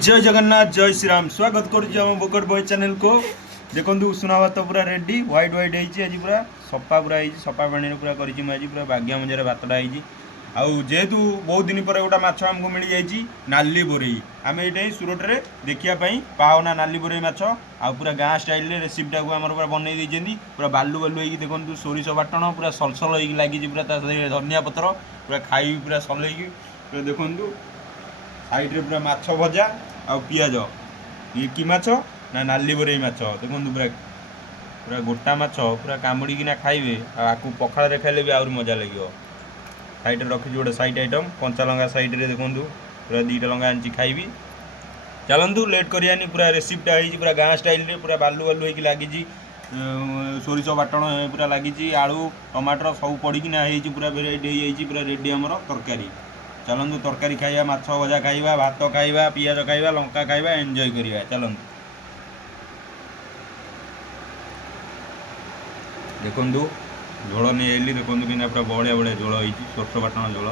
जय जगन्नाथ जय श्री राम स्वागत करुम बोकट बॉय चैनल को देखो उषुना भात पूरा रेडी व्हाइट व्हाइट होती आज पूरा सफा पूरा सफा पानी पूरा कर पूरा बागिया मजार भातटा होती जेहेतु बहुत दिन पर गोटा माछ आमको मिल जाए नाली बोरई आम ये सुरट में देखापी पाओना नाली बोरई माछ आ पूरा गाँ स्टाइल रेसिपीटा को पूरा बनई देती पूरा बालू बालू हो देखो सोरिष बाटण पूरा सलसल हो लगी पूरा धनिया पत्र पूरा खाई पूरा सलैकी पूरा देखु साइड्रे पूरा माछ भजा आ पियाज ये कि माछ ना नाली बोरई माछ देखो पूरा पूरा गोटा माछ पूरा कामुड़िकिना खाइबे आपको पखाड़ खाइले भी आहरी मजा लगे साइड रखी गोटे साइड आइटम कंचा लंगा साइड रे देखो पूरा 2टा लंगा आनी खाइबी चलतु लेट करियानी पूरा रेसिपीटा होती पूरा गाँ स्टाइल रे पूरा बालू बालू होगी लगी सोरिष बाटण पूरा लगी आलू टमाटर सब पड़िकिना पूरा रेडी हो पूरा रेडी आमर तरकारी चलतु तरकारी खाइबा माछ भजा खाइबा भात खाइबा पियाज खाइबा लंका खाइबा एंजॉय करिबा चलतु देखु झोल नहीं आइली देखो कि पूरा बढ़िया बढ़िया झोल हो सोरष बाटण झोल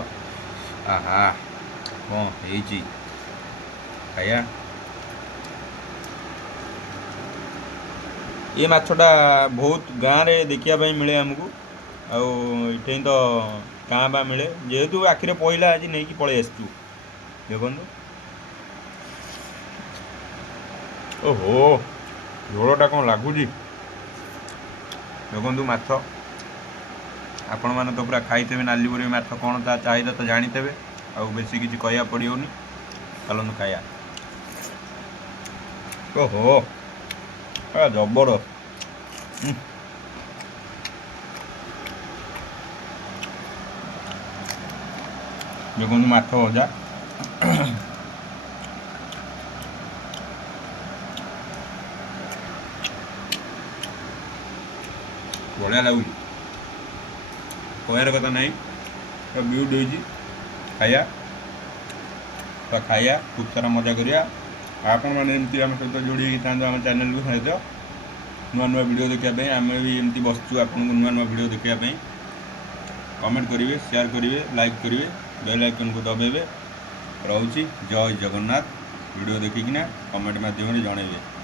आहा कौन हो खाया ये माछटा बहुत गाँव रे देखापी मिले आमको आठ तो गाँ बा मिले जेहेतु आखिरे पहला आज नहीं पलि आसचु देखु ओहो झोलटा कौन लगुच देखु माछ आपण मैंने तो पूरा खाई नाली बोरई माछ कौन ता चाहिदा तो जानीते आ बेसी किसी कह पड़ोनी चलते खाया ओहो जबरदस्त देखो माछ भजा बढ़िया लगुच कहर कथा नहीं तो ब्यूट हो खाया तो खाया खूब सारा मजा करिया आपण मैंने एमती आम सहित जोड़ी था आम चैनल को सहित नुआ नुआ वीडियो देखापी आम भी एमती बसचु आपको नुआ नुआ वीडियो देखापी कमेंट करेंगे शेयर करेंगे लाइक करेंगे बेल आइकन को दबाइबे रोची जय जगन्नाथ वीडियो देखिकिना कमेंट माध्यम जनइबे।